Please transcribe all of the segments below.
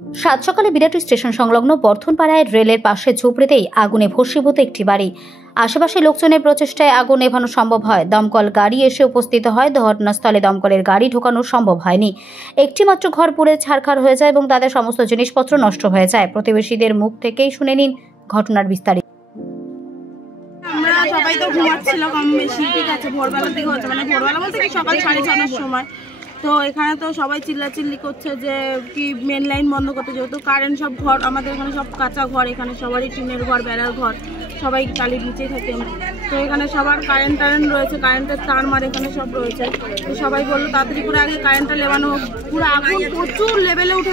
সাত সকালে বিরাটি স্টেশন সংলগ্ন বর্ধনপাড়ায় রেলের পাশে ঝুপড়িতেই আগুনে ভস্মীভূত একটি বাড়ি। আশেপাশে লোকজনের প্রচেষ্টায় আগুন নেভানো সম্ভব হয়। দমকল গাড়ি এসে উপস্থিত হয়। ঘটনাস্থলে দমকলের গাড়ি ঢোকানো সম্ভব হয়নি। একটি মাত্র ঘর পুড়ে ছারখার হয়ে যায় এবং তাদের সমস্ত জিনিসপত্র নষ্ট হয়ে যায়। প্রতিবেশীদের মুখ থেকেই শুনে নিন ঘটনার বিস্তারিত। আমরা সবাই তো ঘুমাচ্ছিল কম বেশি, ঠিক আছে, ভোরবেলার দিকে হচ্ছে, মানে ভোরবেলা বলতে কি সকাল 6:30টার সময়। তো এখানে তো সবাই চিল্লাচিল্লি করছে যে কি মেন লাইন বন্ধ করতে, যেহেতু কারেন্ট সব ঘর আমাদের এখানে সব কাঁচা ঘর, এখানে সবারই টিনের ঘর, বেড়ার ঘর, সবাই টালির নিচেই থাকে। তো এখানে সবার কারেন্ট রয়েছে, কারেন্টের তার মার এখানে সব রয়েছে। তো সবাই বললো তাড়াতাড়ি করে আগে কারেন্টটা লেবানো। পুরো আগুন প্রচুর লেভেলে উঠে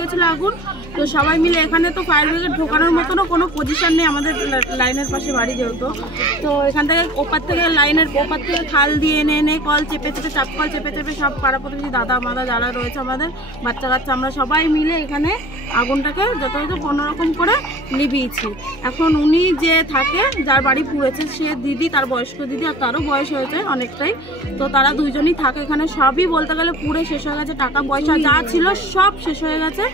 গেছিলো আগুন। তো সবাই মিলে এখানে তো ফায়ার ব্রিগেড ঢোকানোর মতনও কোনো পজিশন নেই আমাদের লাইনের পাশে বাড়ি যেহেতু। তো এখান থেকে লাইনের ওপার থেকে খাল দিয়ে এনে কল চেপে চাপ কল চেপে সব পাড়া প্রতিবেশী দাদা মাদা যারা রয়েছে, আমাদের বাচ্চা কাচ্চা, আমরা সবাই মিলে এখানে আগুনটাকে যথাযথ কোনোরকম করে নিভিয়েছি। এখন উনি যে থাকে, যার বাড়ি পুড়েছে, সে দিদি, তার বয়স্ক দিদি, আর তারও বয়স হয়েছে অনেকটাই। তো তারা দুইজনই থাকে এখানে। সবই বলতে গেলে পুড়ে শেষ হয়ে গেছে, টাকা পয়সা যা ছিল সব শেষ হয়ে গেছে।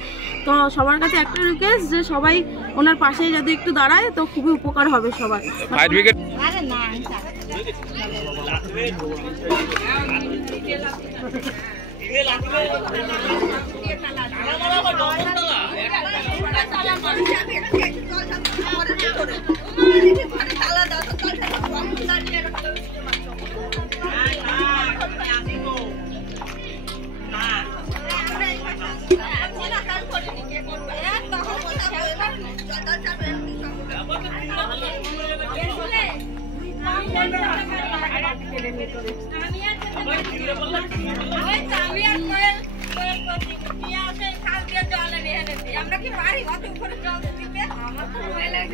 তো সবার কাছে একটা রিকোয়েস্ট যে সবাই ওনার পাশে যদি একটু দাঁড়ায় তো খুবই উপকার হবে সবার। আমরা কি পারি অত উপরে জল দিতে? আমার তো ভয় লাগে।